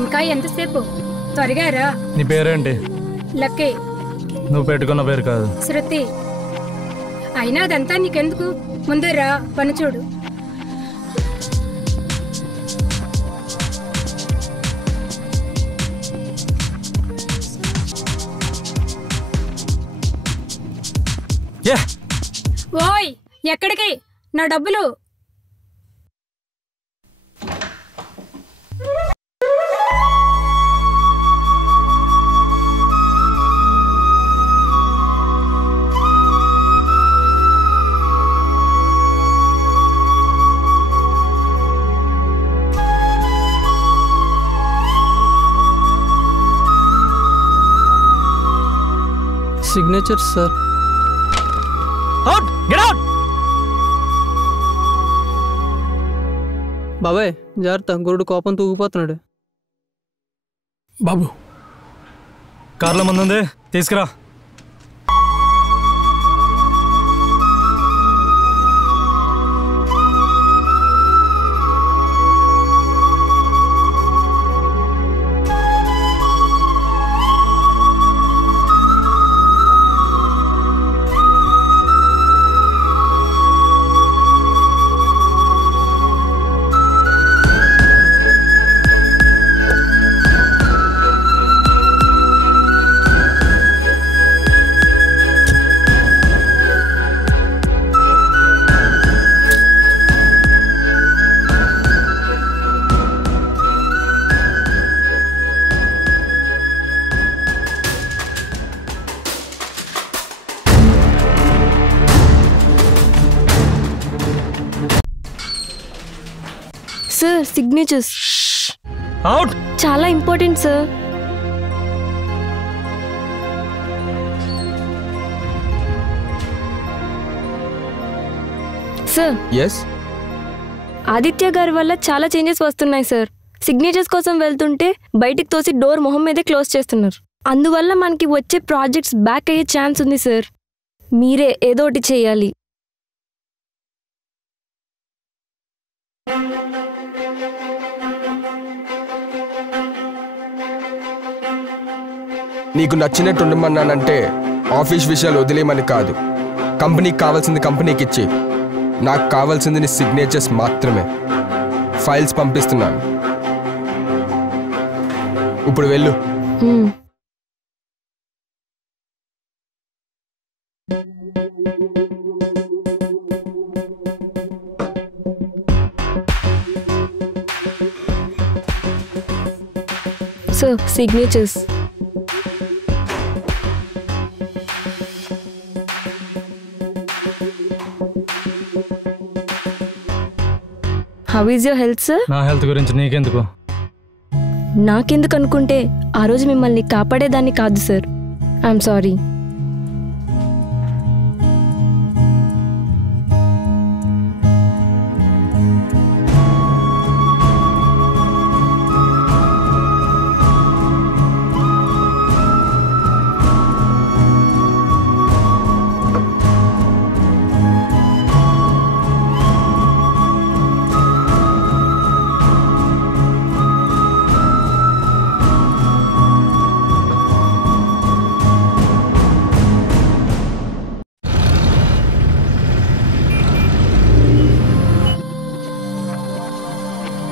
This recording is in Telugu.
ఇంకా ఎంతసేపు? త్వరగా రా. నీ పేరేంటి? లక్కీ. నువ్వు పెట్టుకున్న పేరు కాదు. శృతి. అయినా అదంతా నీకెందుకు? ముందు రా, పని చూడు. ఓయ్, ఎక్కడికి? నా డబ్బులు. Signature sir. Out, get out. బాబాయ్ జాగ్రత్త, గురుడు కోపం తూగిపోతున్నాడు. బాబు కార్లో ముందుంది, తీసుకురా. Sir signatures. అవుట్. చాలా important sir. Sir. Yes. Aditya గారి వల్ల చాలా చేంజెస్ వస్తున్నాయి సార్. సిగ్నేచర్స్ కోసం వెళ్తుంటే బయటికి తోసి డోర్ మొహం మీదే క్లోజ్ చేస్తున్నారు. అందువల్ల మనకి వచ్చే ప్రాజెక్ట్స్ బ్యాక్ అయ్యే ఛాన్స్ ఉంది సార్. మీరే ఏదో ఒకటి చేయాలి. నీకు నచ్చినట్టు ఉండమన్నానంటే ఆఫీస్ విషయాలు వదిలేయమని కాదు. కంపెనీకి కావాల్సింది కంపెనీకి ఇచ్చి, నాకు కావాల్సింది నీ సిగ్నేచర్స్ మాత్రమే. ఫైల్స్ పంపిస్తున్నాను, ఇప్పుడు వెళ్ళు. Sir signatures. How is your health sir? నా హెల్త్ గురించి నీకెందుకు? నాకెందుకు అనుకుంటే ఆ రోజు మిమ్మల్ని కాపాడేదాన్ని కాదు సార్. I'm sorry.